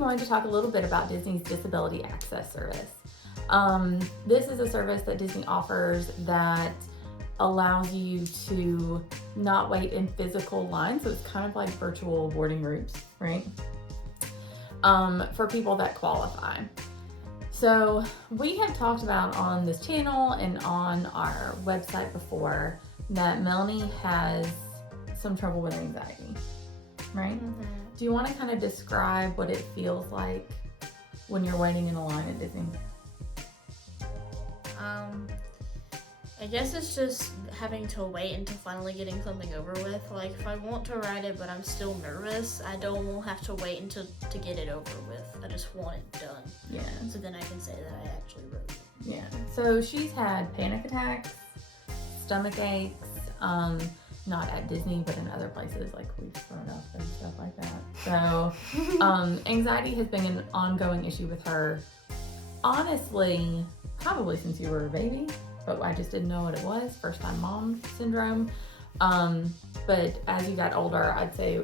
going to talk a little bit about Disney's Disability Access Service. This is a service that Disney offers that allows you to not wait in physical lines. So it's kind of like virtual boarding groups, right? For people that qualify. So we have talked about on this channel and on our website before that Melanie has some trouble with anxiety, right? Mm-hmm. Do you want to kind of describe what it feels like when you're waiting in a line at Disney? I guess it's just having to wait until finally getting something over with. Like, if I want to ride it but I'm still nervous, I don't have to wait until to get it over with. I just want it done. Yeah. So then I can say that I actually rode it. Yeah. So she's had panic attacks, stomach aches, not at Disney, but in other places like we've thrown up and stuff like that. So anxiety has been an ongoing issue with her, honestly, probably since you were a baby. But I just didn't know what it was, first time mom syndrome. But as you got older, I'd say,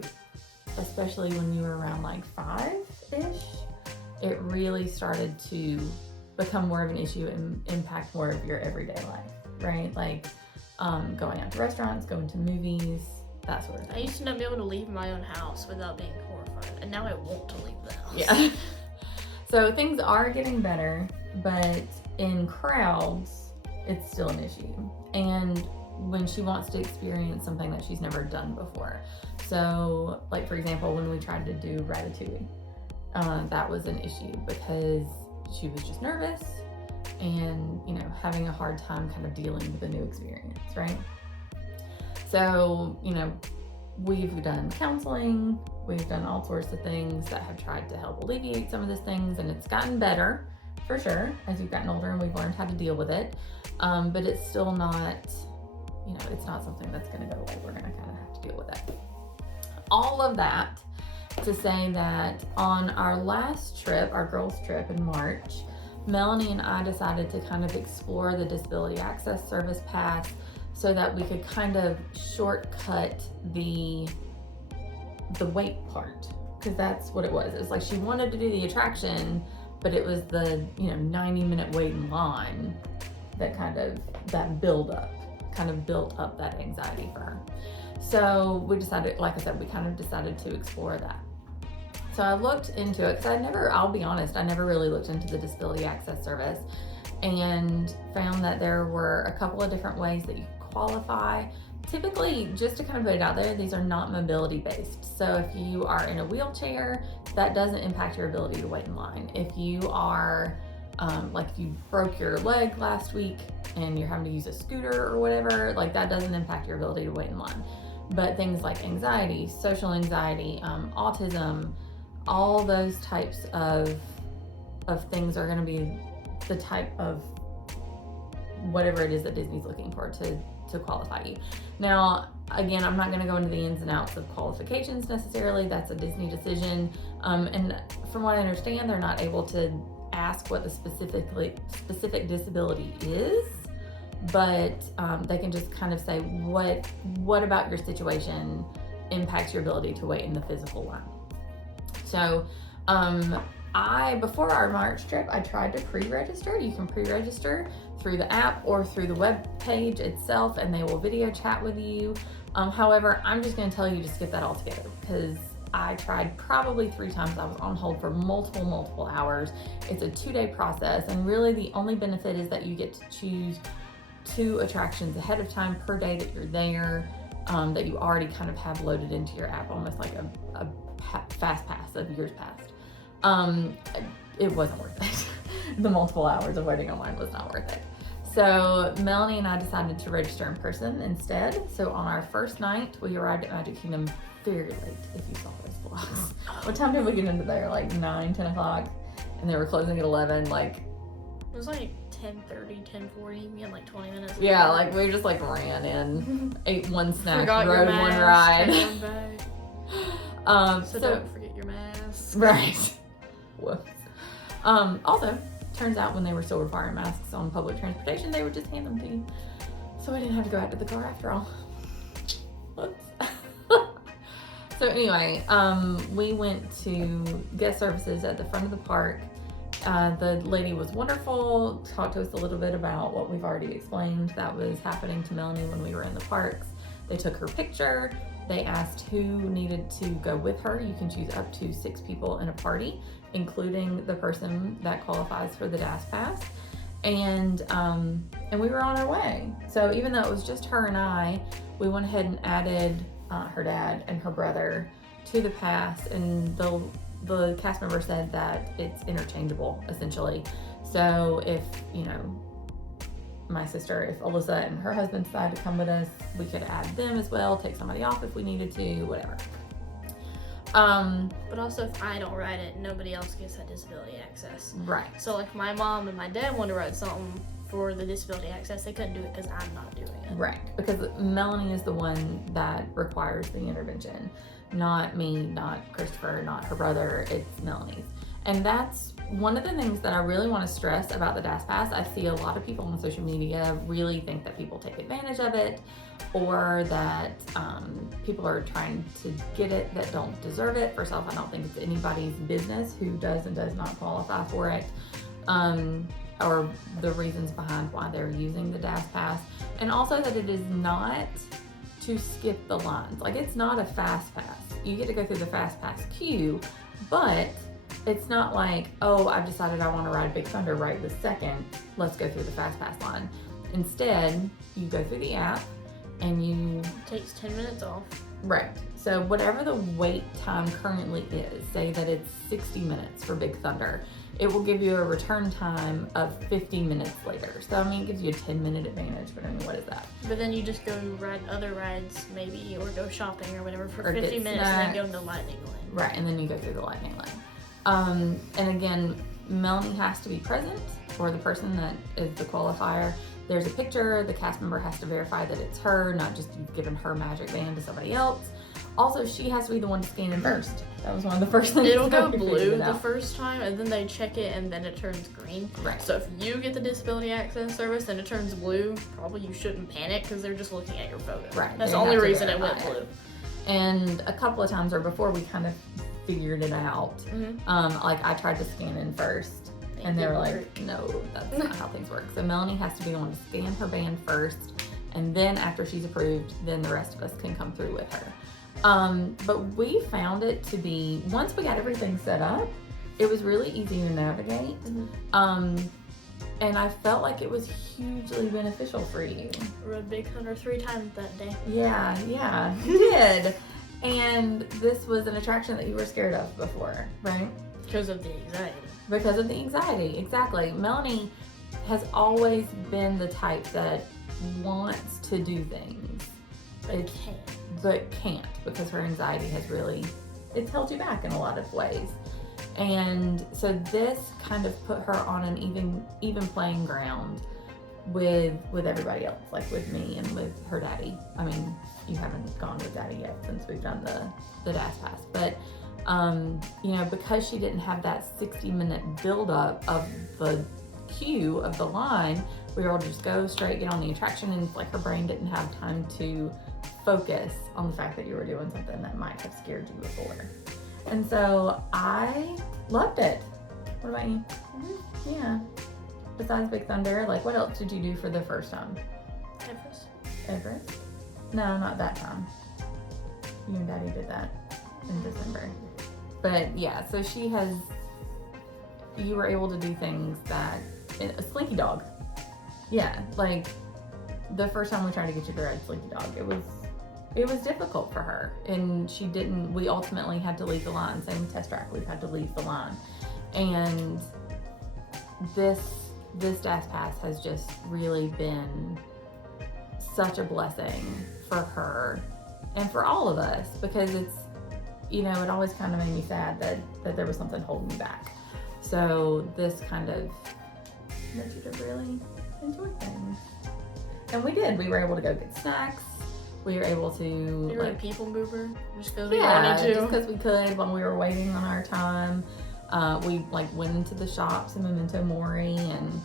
especially when you were around like 5-ish, it really started to become more of an issue and impact more of your everyday life, right? Like going out to restaurants, going to movies, that sort of thing. I used to not be able to leave my own house without being horrified, and now I want to leave the house. Yeah. So things are getting better, but in crowds, it's still an issue. And when she wants to experience something that she's never done before. So, like for example, when we tried to do Ratatouille, that was an issue because she was just nervous and, you know, having a hard time kind of dealing with a new experience, right? So, you know, we've done counseling, we've done all sorts of things that have tried to help alleviate some of these things, and it's gotten better. For sure, as you've gotten older and we've learned how to deal with it. But it's still not, you know, it's not something that's going to go away. We're going to kind of have to deal with it. All of that to say that on our last trip, our girls' trip in March, Melanie and I decided to kind of explore the Disability Access Service path so that we could kind of shortcut the wait part, because that's what it was. It was like she wanted to do the attraction, but it was the, you know, 90-minute wait in line that built up that anxiety for her. So we decided, like I said, we kind of decided to explore that. So I looked into it, because I'll be honest, I never really looked into the Disability Access Service, and found that there were a couple of different ways that you could qualify. Typically, just to kind of put it out there, these are not mobility based. So if you are in a wheelchair, that doesn't impact your ability to wait in line. If you are, like if you broke your leg last week and you're having to use a scooter or whatever, like that doesn't impact your ability to wait in line. But things like anxiety, social anxiety, autism, all those types of things are going to be the type of whatever it is that Disney's looking for to qualify you. Now, again, I'm not going to go into the ins and outs of qualifications necessarily. That's a Disney decision. And from what I understand, they're not able to ask what the specific disability is, but they can just kind of say what about your situation impacts your ability to wait in the physical line. So before our March trip, I tried to pre-register. You can pre-register through the app or through the web page itself, and they will video chat with you. However, I'm just going to tell you to skip that altogether, because I tried probably 3 times. I was on hold for multiple hours. It's a 2-day process, and really the only benefit is that you get to choose 2 attractions ahead of time per day that you're there, that you already kind of have loaded into your app, almost like a fast pass of years past. It wasn't worth it. The multiple hours of waiting online was not worth it. So Melanie and I decided to register in person instead. So on our first night, we arrived at Magic Kingdom very late, if you saw those vlogs. What time did we get into there? Like 9, 10 o'clock? And they were closing at 11, like... It was like 10:30, 10:40, we had like 20 minutes. Yeah, like we just like ran in, ate one snack, Forgot rode your one mask, ride. So don't forget your mask. Right. Whoops. Also, turns out when they were still requiring masks on public transportation, they would just hand them to you. So I didn't have to go out to the car after all. Whoops. So anyway, we went to guest services at the front of the park. The lady was wonderful, talked to us a little bit about what we've already explained that was happening to Melanie when we were in the parks. They took her picture. They asked who needed to go with her. You can choose up to 6 people in a party, including the person that qualifies for the DAS pass. And we were on our way. So even though it was just her and I, we went ahead and added her dad and her brother to the pass, and the cast member said that it's interchangeable essentially. So if my sister, if Alyssa and her husband decide to come with us, we could add them as well, take somebody off if we needed to, whatever. But also if I don't ride it, nobody else gets that disability access. Right. So like my mom and my dad wanted to ride something for the disability access, they couldn't do it because I'm not doing it. Right, because Melanie is the one that requires the intervention, not me, not Christopher, not her brother, it's Melanie's. And that's one of the things that I really want to stress about the DAS Pass. I see a lot of people on social media really think that people take advantage of it, or that people are trying to get it that don't deserve it. First off, I don't think it's anybody's business who does and does not qualify for it, or the reasons behind why they're using the DAS Pass. And also that it is not to skip the lines. Like, it's not a fast pass. You get to go through the fast pass queue, but it's not like, oh, I've decided I want to ride Big Thunder right this second, let's go through the fast pass line. Instead, you go through the app and you... It takes 10 minutes off. Right. So whatever the wait time currently is, say that it's 60 minutes for Big Thunder, it will give you a return time of 50 minutes later. So, I mean, it gives you a 10-minute advantage, but I mean, what is that? But then you just go ride other rides, maybe, or go shopping or whatever for Or 50 minutes snacks. and then go in the lightning lane. Right, and then you go through the lightning lane. And again, Melanie has to be present, or the person that is the qualifier. There's a picture, the cast member has to verify that it's her, not just you've given her magic band to somebody else. Also, she has to be the one to scan in first. That was one of the first things. It'll go that we blue figured the out. first time, and then they check it, and then it turns green. Right. So if you get the disability access service and it turns blue, probably you shouldn't panic because they're just looking at your photo. Right, That's they the only have to reason it went verify blue. And a couple of times, or before we kind of figured it out, like I tried to scan in first, and they were like, no, that's not how things work. So Melanie has to be the one to scan her band first, and then after she's approved, then the rest of us can come through with her. But we found it to be, once we got everything set up, it was really easy to navigate. And I felt like it was hugely beneficial for you. I rode Big Thunder 3 times that day. Yeah, you did. And this was an attraction that you were scared of before, right? Because of the anxiety. Because of the anxiety, exactly. Melanie has always been the type that wants to do things, but can't, because her anxiety has really, it's held you back in a lot of ways. And so this kind of put her on an even playing ground with everybody else, like with me and with her daddy. I mean, you haven't gone with daddy yet since we've done the DAS Pass, but because she didn't have that 60-minute buildup of the queue of the line, we were able to just go straight, get on the attraction, and it's like her brain didn't have time to focus on the fact that you were doing something that might have scared you before. And so I loved it. What about you? Yeah. Besides Big Thunder, like, what else did you do for the first time? Everest? No, not that time. You and Daddy did that in December. But yeah, so you were able to do things that, a Slinky Dog. Yeah, like the first time we tried to get you to ride Slinky Dog, it was difficult for her, and we ultimately had to leave the line. Same test track, we've had to leave the line. And this DAS Pass has just really been such a blessing for her and for all of us, because it's, it always kind of made me sad that there was something holding me back. So this kind of led you to really enjoy things. And we did. We were able to go get snacks. We were able to... You were a people mover just because we Yeah, wanted to. just because we could when we were waiting on our time. We went into the shops in Memento Mori, and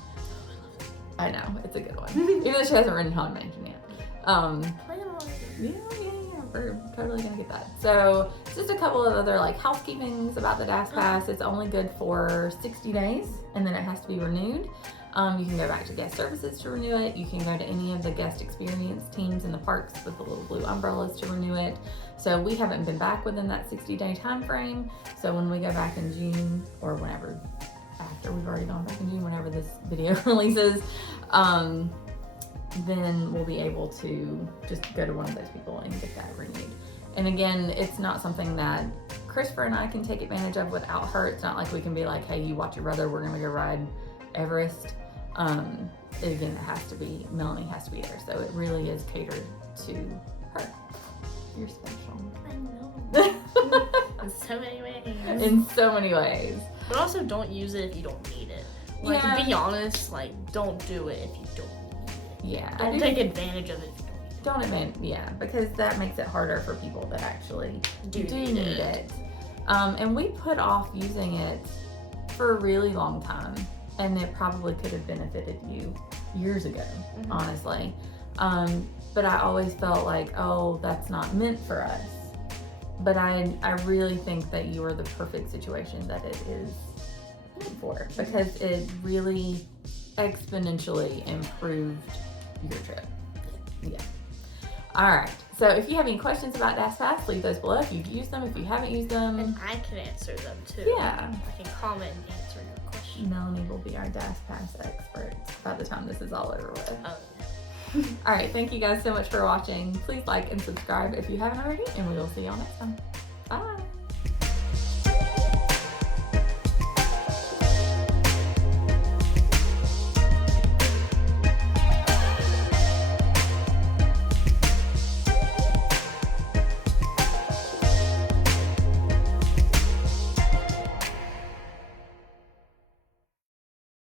I know, it's a good one. Even though she hasn't ridden Haunted Mansion yet. Plan on it. Yeah. we're totally gonna get that. So just a couple of other like housekeepings about the DAS Pass. It's only good for 60 days and then it has to be renewed. You can go back to guest services to renew it. You can go to any of the guest experience teams in the parks with the little blue umbrellas to renew it. So we haven't been back within that 60-day time frame. So when we go back in June, or whenever after we've already gone back in June, whenever this video releases, then we'll be able to just go to one of those people and get that renewed. And again, it's not something that Christopher and I can take advantage of without her. It's not like we can be like, hey, you watch your brother, we're gonna go ride Everest. Again, it has to be, Melanie has to be there. So it really is catered to her. You're special. I know. In so many ways. In so many ways. But also don't use it if you don't need it. Like, Yeah. to be honest, like, don't do it if you don't need it. Yeah. Don't take advantage of it if you don't need it. Yeah, because that makes it harder for people that actually do need it. And we put off using it for a really long time, and it probably could have benefited you years ago, honestly. But I always felt like, oh, that's not meant for us. But I really think that you are the perfect situation that it is meant for, because it really exponentially improved your trip. Yeah. All right. So if you have any questions about DAS Pass, leave those below. If you've used them, if you haven't used them. And I can answer them too. Yeah. I can comment and answer your question. Melanie will be our DAS Pass expert by the time this is all over with. Oh, All right. Thank you guys so much for watching. Please like and subscribe if you haven't already, and we will see y'all next time. Bye.